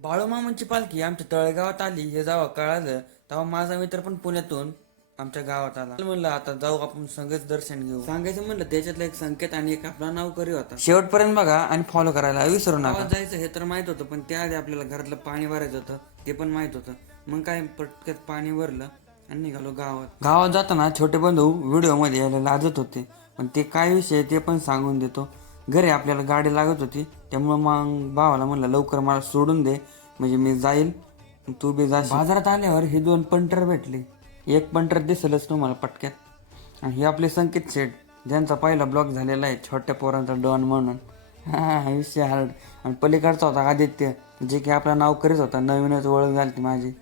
बाळूमामांची पालखी आमच्या तळेगावात आली हे जेव्हा कळालं तेव्हा माझा मित्र पण पुण्यातून आमच्या गावात आला. म्हणलं आता जाऊ आपण संगच दर्शन घेऊ. सांगायचं म्हणलं त्याच्यातला एक संकेत आणि एक आपला नावकरी होता. शेवटपर्यंत बघा आणि फॉलो करायला विसरू नका. गावात जायचं हे तर माहित होतं, पण त्याआधी आपल्याला घरातलं पाणी भरायचं होतं ते पण माहित होतं. मग काय पटक्यात पाणी भरलं आणि निघालो गावात. गावात जाताना छोटे बंधू व्हिडिओ मध्ये यायला लाजत होते, पण ते काय विषय ते पण सांगून देतो. घरी आपल्याला गाडी लागत होती, त्यामुळे मग भावाला म्हणलं लवकर मला सोडून दे, म्हणजे मी जाईल तू बी जा. बाजारात आल्यावर हे दोन पंटर भेटले. एक पंटर दिसलंच तुम्हाला पटक्यात, आणि हे आपले संकेत शेठ ज्यांचा पहिला ब्लॉग झालेला आहे छोट्या पोरांचा डॉन म्हणून. हा विषय हार्ड. आणि पलीकडचा होता आदित्य, जे की आपला नाव करीत होता. नवीनच ओळख झाली ती माझी.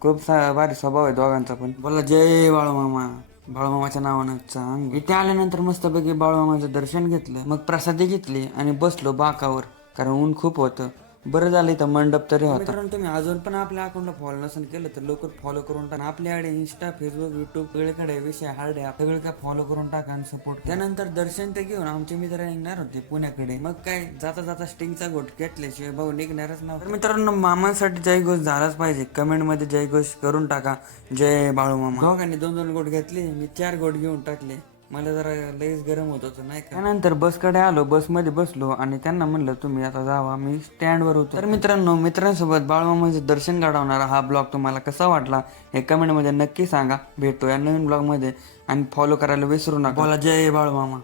खूप भारी स्वभाव आहे दोघांचा पण. बोला जय बाळूमामा. बाळूमामाच्या नावानं चांग. इथे आल्यानंतर मस्तपैकी बाळूमामाचं दर्शन घेतलं, मग प्रसादी घेतली आणि बसलो बाकावर, कारण ऊन खूप होतं. बरं झालं इथं मंडप तरी होता. मित्रांनो, तुम्ही अजून पण आपल्या अकाउंटला फॉलो नसेल केलं तर लवकर फॉलो करून टाका. आपल्याकडे इंस्टा, फेसबुक, युट्यूब सगळीकडे विषय हार्ड आहे. सगळे काय फॉलो करून टाका आणि सपोर्ट. त्यानंतर दर्शन ते घेऊन आमचे मित्र निघणार होते पुण्याकडे. मग काय जाता जाता स्टिंगचा घोट घेतल्याशिवाय भाऊ निघणारच नव्हता. तर मित्रांनो, मामांसाठी जय घोष झालाच पाहिजे. कमेंट मध्ये जय घोष करून टाका. जय बाळूमामा. दोघांनी 2-2 गोट घेतले, मी 4 गोट घेऊन टाकले. मला जरा लईच गरम होत होतं नाही का. त्यानंतर बसकडे आलो, बसमध्ये बसलो आणि त्यांना म्हणलं तुम्ही आता जावा, मी स्टँडवर होतो. तर मित्रांनो, मित्रांसोबत बाळूमामाचं दर्शन घडवणारा हा ब्लॉग तुम्हाला कसा वाटला हे कमेंटमध्ये नक्की सांगा. भेटूया नवीन ब्लॉगमध्ये आणि फॉलो करायला विसरू नका. बोला जय बाळूमामा.